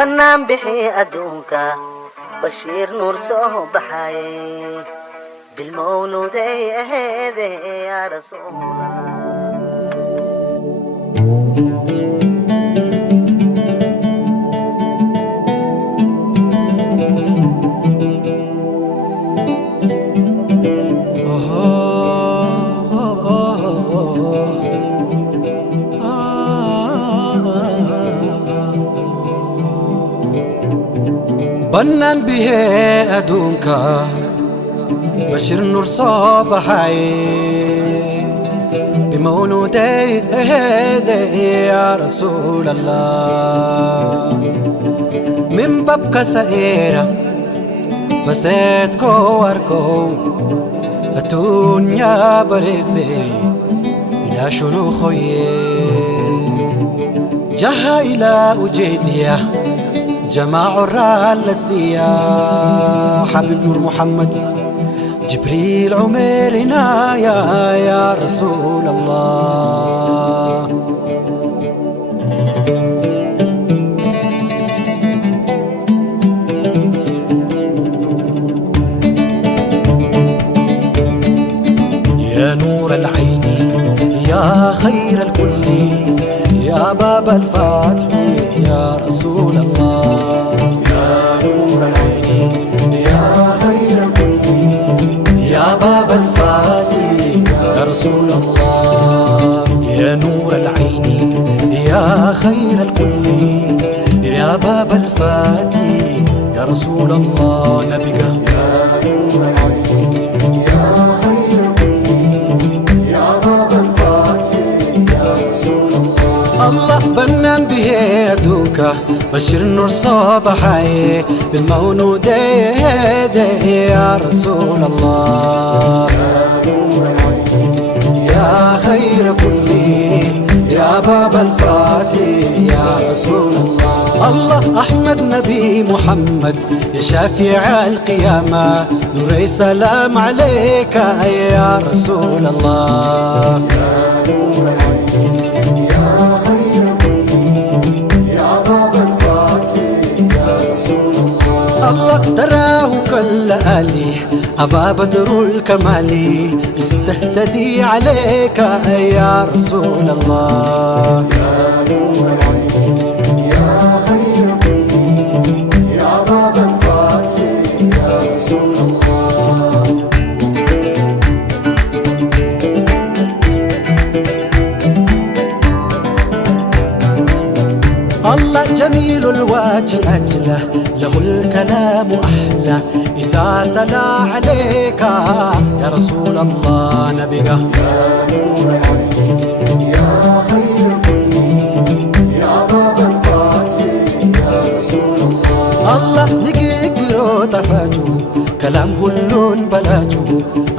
بنام بحي أدونك بشير نور صبحي بالمولود هذا يا رسول الله. بنان به أدونك بشر نور صبحي بمولودي هذا يا رسول الله. من بابك سائرة بسيتكو واركو الدنيا برزي إلى شنو خوي جها إلى أجيدية جماع الرالسية حبيب نور محمد جبريل عمرنا يا رسول الله. يا نور العين يا خير الكل يا باب الفتح يا رسول الله. يا نور العين يا خير الكل يا باب الفتح يا رسول الله. يا نور العين يا خير الكل يا باب الفتح يا رسول الله. نبيك يا نور العين يا خير الكل يا باب الفتح يا رسول الله. الله بنان به أدوك بشر نور صبحي بالمولود هذا يا رسول الله. يا نور العين يا خير كل يا باب الفتح يا رسول الله. الله أحمد نبي محمد يا شافع القيامة نوري سلام عليك يا رسول الله. يا نور العين يا خير كل يا باب الفتح يا رسول الله. الله تراه كالآلي أبا بدر الكمالي استهتدي عليك يا رسول الله. يا نور العين يا خير كل يا باب الفتح يا رسول الله. الله جميل الوجه أجله له الكلام أحلى إذا تلا عليك يا رسول الله. نبيك يا نور العين يا خير كل يا باب الفتح يا رسول الله. الله نقيقرو تفاجو كلام هلون بلاجو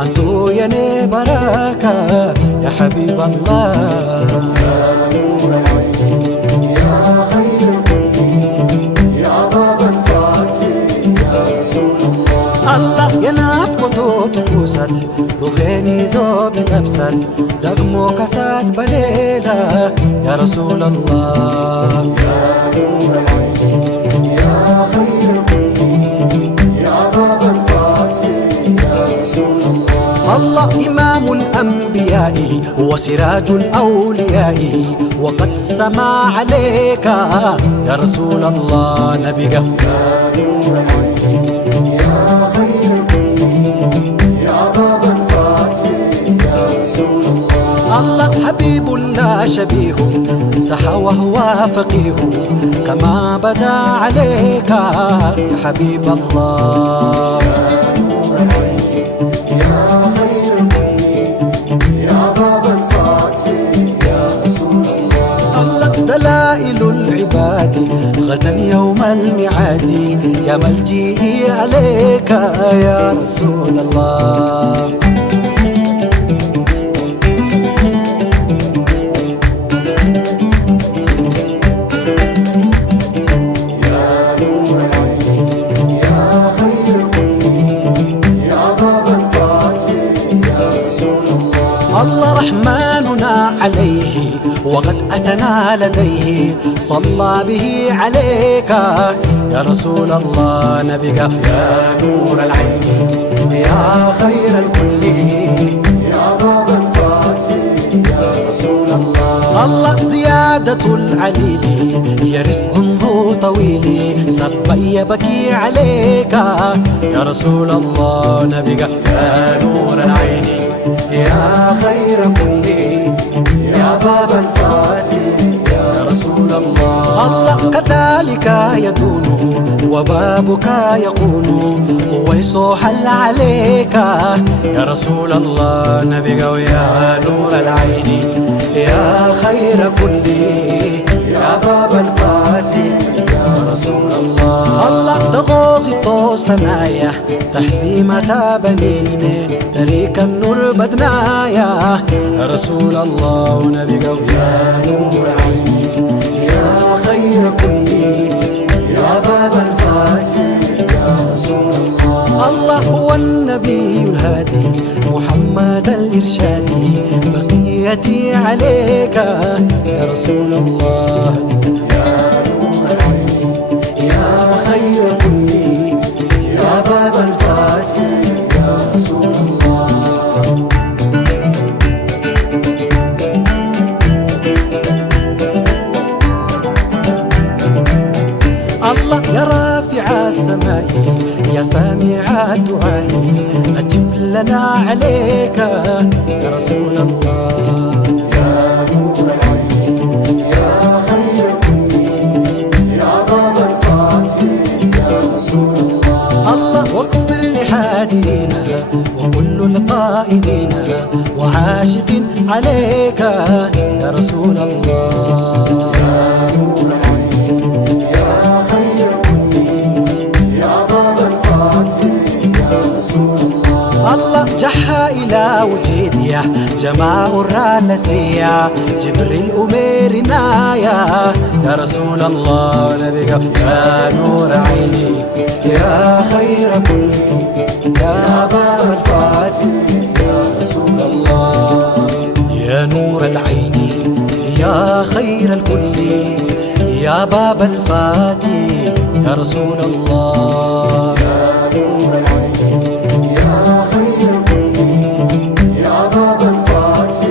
أنتو يني براكة يا حبيب الله. يا نور العين يا خير كل يا باب الفتح يا رسول الله. الله ينافقو تكوست روحيني زوب لبست دقمو كسات بليلة يا رسول الله. يا نور العين يا خير كل يا باب الفتح يا رسول الله. الله إمام الأنبياء وسراج الأولياء وقد سما عليك يا رسول الله. نبيك يا نور العين يا خير كل يا باب الفتح يا رسول الله. الله حبيب لا شبيه انتهى وهو فقيه كما بدا عليك يا حبيب الله. يا نور العين يا خير كل يا باب الفتح يا رسول الله. الله دلائل العباد غدا يوم الميعاد يا ملجئي عليك يا رسول الله. الله رحمننا علي فيه وقد أثنى لديه صلى به عليك يا رسول الله نبيك يا نور العين يا خير الكل يا باب الفاتح يا رسول الله. الله زيادة العليل هي رزق ذو طويل سبي بكي عليك يا رسول الله نبيك يا نور العين يا خير كل يا باب الفاتح يا رسول الله. الله كذلك يدون وبابك يقول ويصحل عليك يا رسول الله نبيك يا نور العين يا خير كل يا باب الفاتح يا رسول الله. الله دغوغ صنايا تحسيمة بنيني تريك النور بدنايا يا رسول الله ونبيك يا نور عيني يا خير كل يا باب الفاتح يا رسول الله. الله هو النبي الهادي محمد الإرشادي بقيتي عليك يا رسول الله يا نور العين يا خير كل يا باب الفاتح يا رسول الله. الله يا رافع السماء يا سامع دعائي أجب لنا عليك يا رسول الله يا نور العين يا خير كل يا باب الفاتح يا رسول الله. الله واغفر لحادينا وكل القائدين وعاشق عليك يا رسول الله يا نور العين يا خير كل يا باب الفاتح يا رسول الله. الله جحا إلى وجيديا جماع الرالسية جبريل أمير نايا يا رسول الله نبيك يا نور عيني يا خير كل يا باب الفاتح يا رسول الله. يا نور العين يا خير الكل يا باب الفاتح يا رسول الله. يا نور العين يا خير كل يا باب الفاتح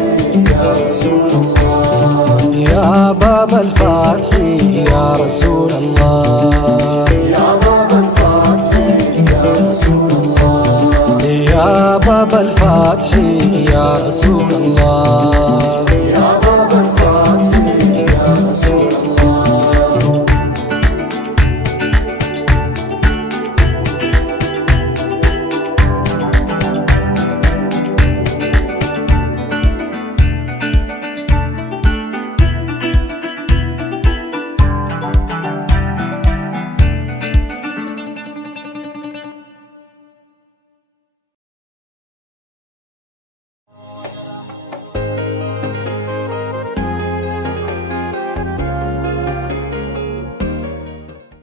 يا رسول الله. يا باب الفاتح يا رسول الله. يا باب الفاتح يا رسول الله. يا باب الفاتح يا رسول الله.